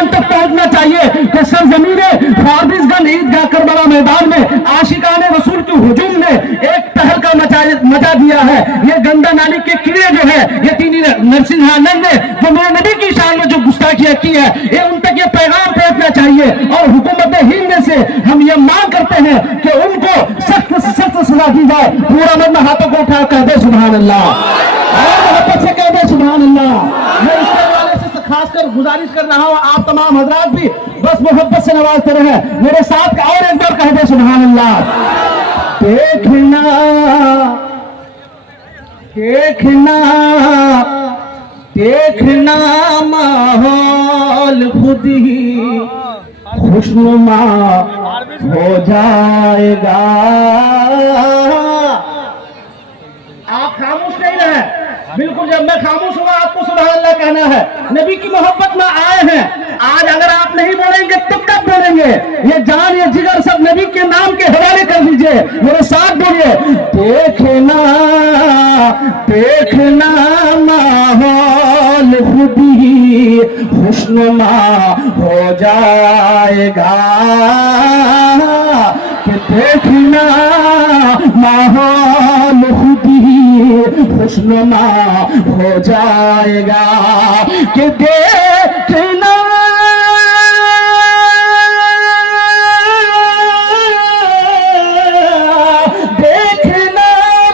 इंसान तक पहुंचना चाहिए कि सरजमीन फारबिसगंज ईदगाह करबला मैदान में आशिकाने रसूल की हुजूम ने एक तहलका मचा दिया है। ये गंदा नाली के कीड़े जो है, ये तीनी नरसिंहानंद ने जो मेरे नबी की शान में जो गुस्ताखियां की है, ये उन तक ये पैगाम पहुंचना चाहिए। और हुकूमत हिंद से हम ये मांग करते हैं कि उनको सख्त से सख्त सजा दी जाए। पूरा मत हाथों को उठा कह दे सुभान अल्लाह, और मोहब्बत से कह दे सुभान अल्लाह। मैं इसके वाले से खासकर गुजारिश कर रहा हूँ, आप तमाम हजरात भी बस मोहब्बत से नवाजते रहे मेरे साथ। और एक बार कह दे सुभान अल्लाह। देखना देखना देखना माहौल खुद ही खुशनुमा हो जाएगा। आप खामोश नहीं रहे, बिल्कुल जब मैं खामोश हुआ आपको सुभान अल्लाह कहना है। नबी की मोहब्बत में आए हैं आज, अगर आप नहीं बोलेंगे तो कब बोलेंगे? ये जान ये जिगर सब नबी के नाम के हवाले कर दीजिए, मेरे साथ बोलिए। देखना देखना माहौल खुद ही खुशनुमा हो जाएगा। कि देखना माहौल खुद ही खुशनुमा हो जाएगा। कि देखना देखना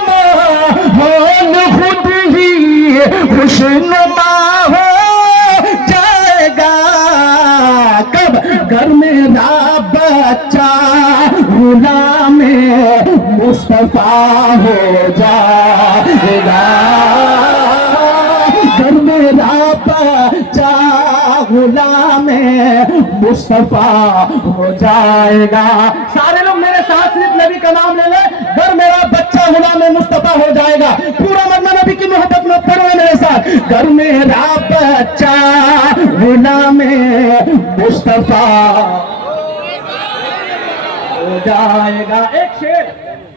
माहौल खुद ही खुशनुमा हो जाएगा। कब? घर मेरा बच्चा गुलाम मुस्तफा हो जाएगा। घर मेरा बच्चा गुलाम मुस्तफा हो जाएगा। सारे लोग मेरे साथ सिर्फ नबी का नाम ले ले। घर मेरा बच्चा गुलाम मुस्तफा हो जाएगा। पूरा मरना नबी की मोहब्बत में पढ़ो मेरे साथ। घर मेरा बच्चा गुलाम मुस्तफा हो जाएगा। एक शेर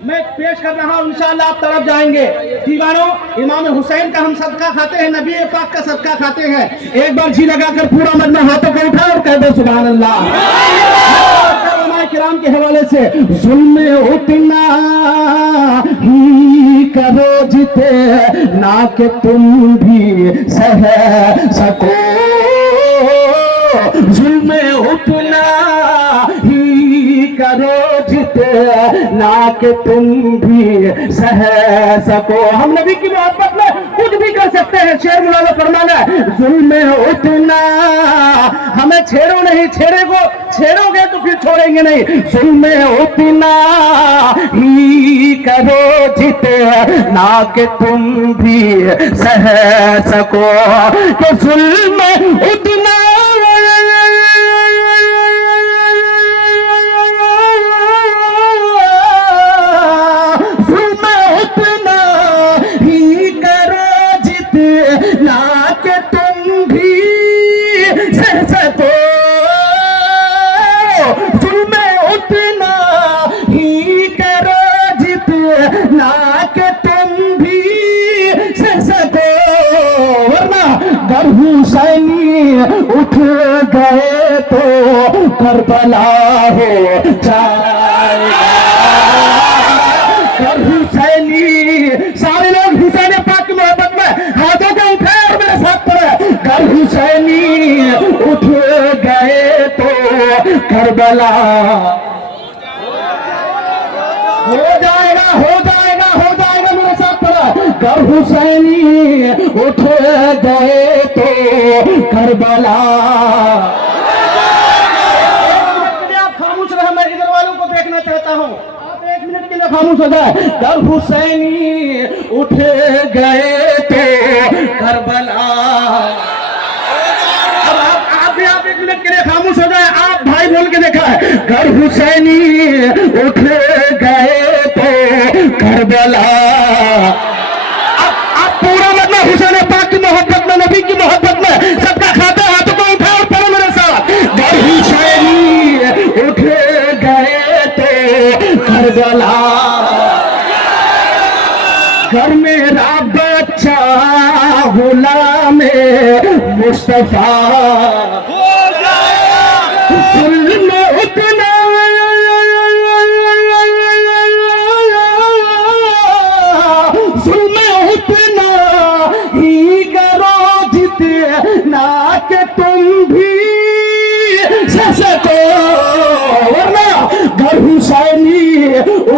मैं पेश कर रहा हूं, इंशाअल्लाह आप तरफ जाएंगे। दीवानों, इमाम हुसैन का हम सदका खाते हैं, नबी पाक का सदका खाते हैं। एक बार जी लगाकर पूरा मरना हाथों को उठा और कह दो सुभान अल्लाह। उलमाए किराम के हवाले से जुल्म उतना ही करो जिते ना कि तुम भी सह सको। जुल्म उतना ही करो जिते ना कि तुम भी सह सको। हम नबी की मोहब्बत में कुछ भी कर सकते हैं। शेर मुलाज़ा फरमाना है, जुल्म उतना हमें छेड़ो नहीं, छेड़ोगे तो फिर छोड़ेंगे नहीं। जुल्म उतना ही करो जिते ना कि तुम भी सह सको। तो जुल्म उतना हुसैनी उठ गए तो करबला हो जाएगा। कर हुसैनी, सारे लोग हुसैन पाक की मोहब्बत में हाथों को उठाए और मेरे साथ पढ़े। कर हुसैनी उठ गए तो करबला हो जाएगा, हो जाएगा, हो जाएगा, मेरे साथ पढ़ा। कर हुसैनी उठ गए तो करबला। आप खामोश रहे, मैं इधर वालों को देखना चाहता हूँ। आप एक मिनट के लिए खामोश हो जाए। कर हुसैनी उठ गए तो करबला। अब आप एक मिनट के लिए खामोश हो जाए। आप भाई बोल के देखा है, कर हुसैनी उठ गए तो करबला। अब पूरा मतलब हुसैन पाक की मोहब्बत में, नबी की मोहब्बत में सबका खाता हाथों को उठा और पढ़ो मेरे साथ। कर हुसैनी उठ गए तो करबला। घर मेरा बच्चा गुलाम मुस्तफा हो जाएगा।